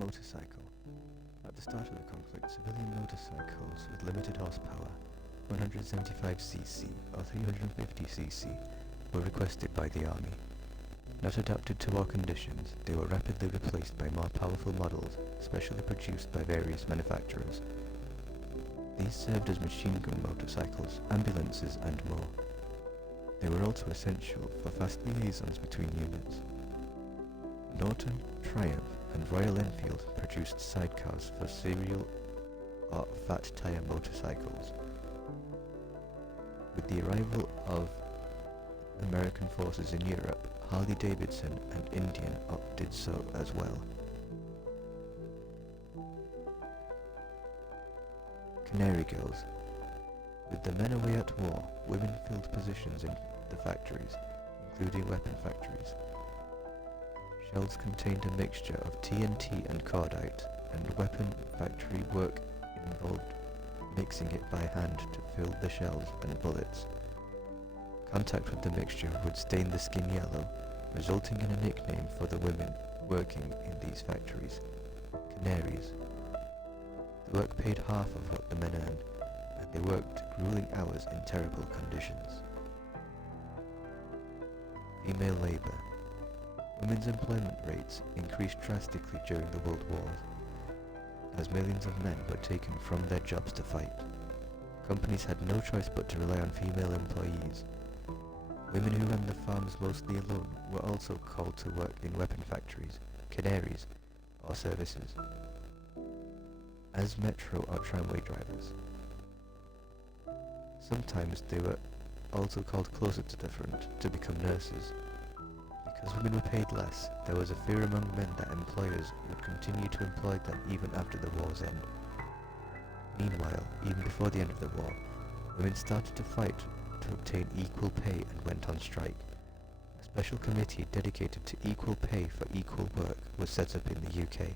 motorcycle. At the start of the conflict, civilian motorcycles with limited horsepower, 175cc or 350cc, were requested by the army. Not adapted to war conditions, they were rapidly replaced by more powerful models, specially produced by various manufacturers. These served as machine gun motorcycles, ambulances and more. They were also essential for fast liaisons between units. Norton, Triumph and Royal Enfield produced sidecars for serial or fat tyre motorcycles. With the arrival of American forces in Europe, Harley-Davidson and Indian did so as well. Canary Girls. With the men away at war, women filled positions in the factories, including weapon factories. Shells contained a mixture of TNT and cordite, and weapon factory work involved mixing it by hand to fill the shells and bullets. Contact with the mixture would stain the skin yellow, resulting in a nickname for the women working in these factories, Canaries. The work paid half of what the men earned, and they worked grueling hours in terrible conditions. Female labour. Women's employment rates increased drastically during the World Wars, as millions of men were taken from their jobs to fight. Companies had no choice but to rely on female employees. Women who ran the farms mostly alone were also called to work in weapon factories, Canaries, or services, as metro or tramway drivers. Sometimes they were also called closer to the front to become nurses. Because women were paid less, there was a fear among men that employers would continue to employ them even after the war's end. Meanwhile, even before the end of the war, women started to fight to obtain equal pay and went on strike. A special committee dedicated to equal pay for equal work was set up in the UK,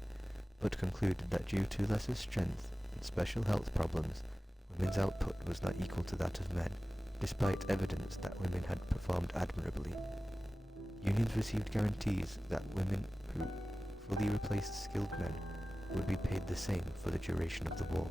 but concluded that due to lesser strength and special health problems, women's output was not equal to that of men, despite evidence that women had performed admirably. Unions received guarantees that women who fully replaced skilled men would be paid the same for the duration of the war.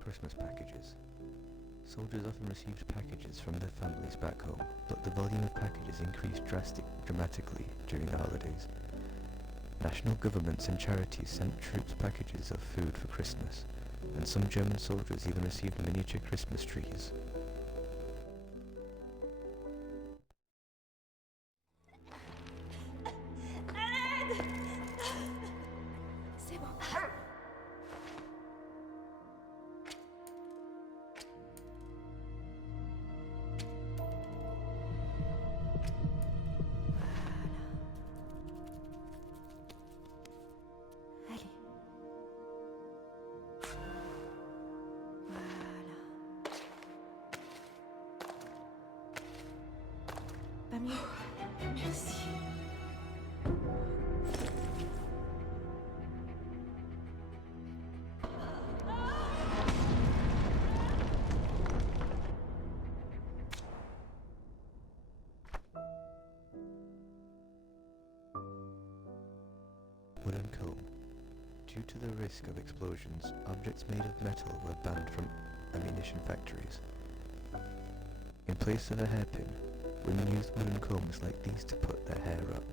Christmas packages. Soldiers often received packages from their families back home, but the volume of packages increased dramatically during the holidays. National governments and charities sent troops packages of food for Christmas, and some German soldiers even received miniature Christmas trees. Pas mieux. Merci. Wooden comb. Due to the risk of explosions, objects made of metal were banned from ammunition factories. In place of a hairpin, women used wooden combs like these to put their hair up.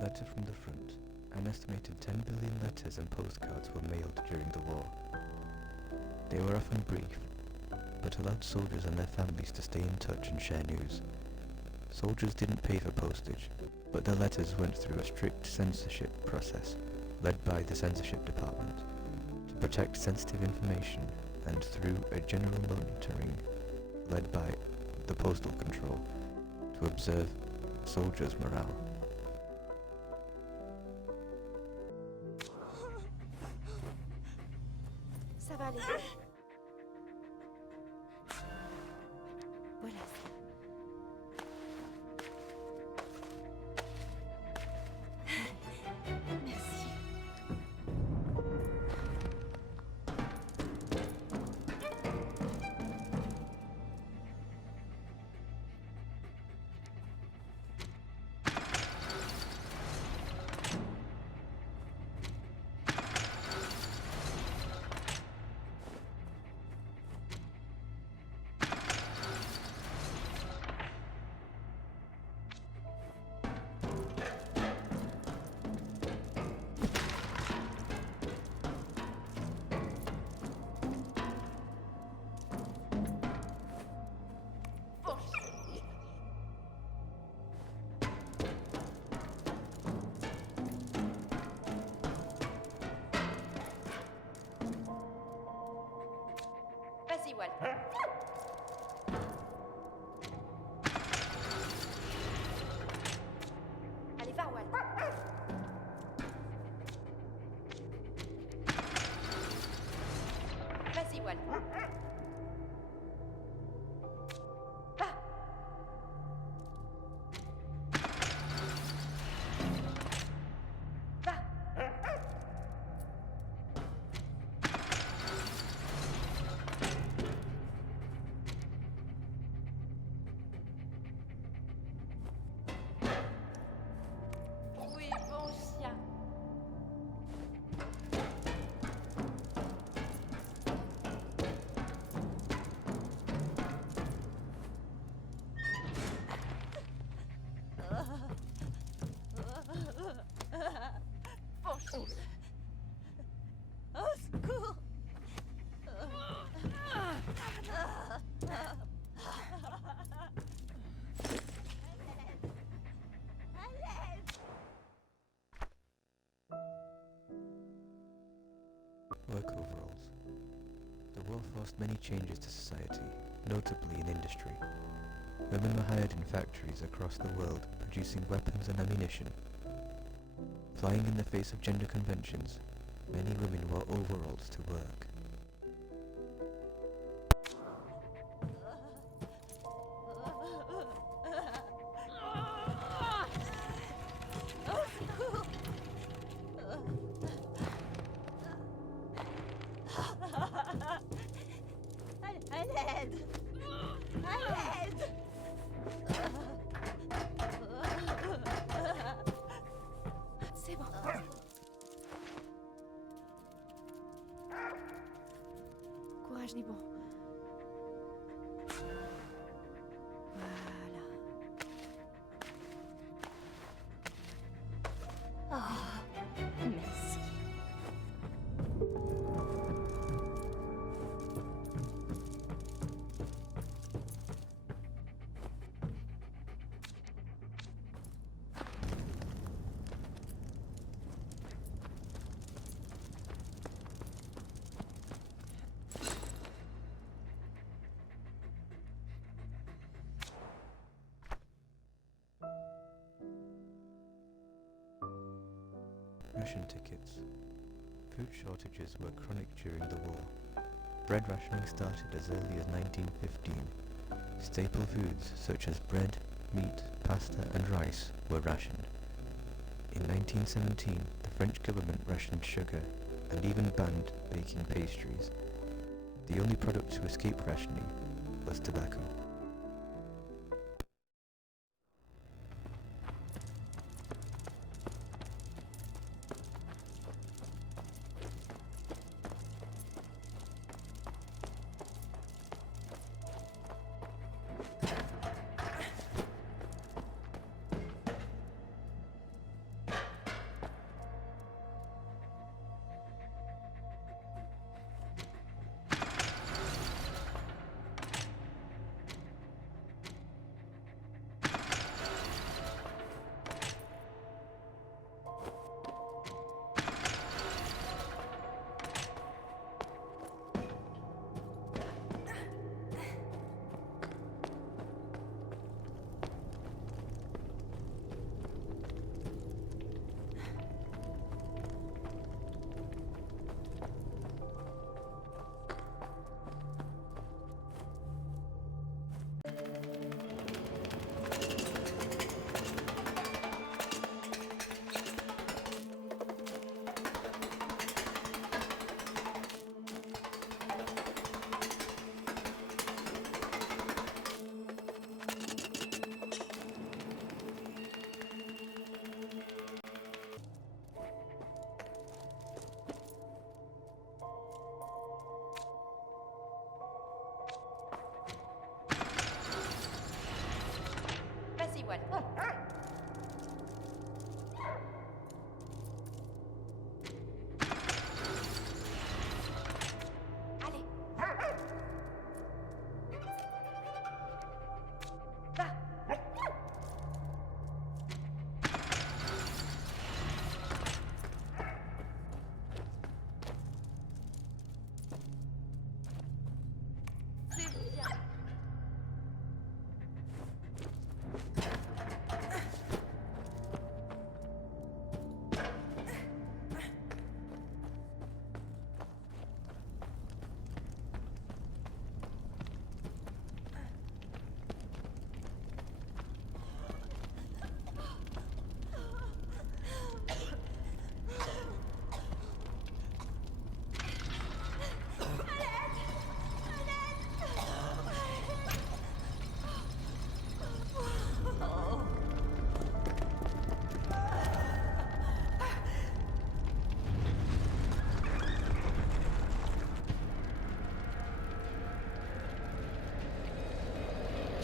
Letter from the front. An estimated 10 billion letters and postcards were mailed during the war. They were often brief, but allowed soldiers and their families to stay in touch and share news. Soldiers didn't pay for postage, but their letters went through a strict censorship process, led by the censorship department, to protect sensitive information, and through a general monitoring, led by the postal control, to observe soldiers' morale. Ça va aller. Voilà. Merci. Vas-y, Walt. Allez, va, Walt. Vas-y, Walt. Va. Va. Oui, bon chien. Bon chien. Au secours. Work overalls. The war forced many changes to society, notably in industry. Women were hired in factories across the world producing weapons and ammunition. Flying in the face of gender conventions, many women wore overalls to work. À l'aide. À l'aide. C'est bon. Courage, Nibon. Voilà. Oh, merci. Ration tickets. Food shortages were chronic during the war. Bread rationing started as early as 1915. Staple foods such as bread, meat, pasta and rice were rationed. In 1917, the French government rationed sugar and even banned baking pastries. The only product to escape rationing was tobacco.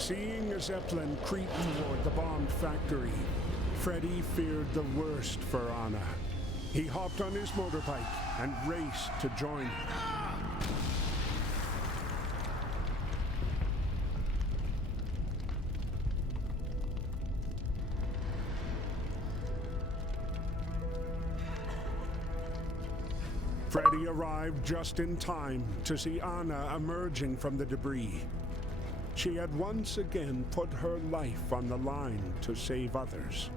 Seeing a Zeppelin creep toward the bomb factory, Freddy feared the worst for Anna. He hopped on his motorbike and raced to join her. Freddy arrived just in time to see Anna emerging from the debris. She had once again put her life on the line to save others.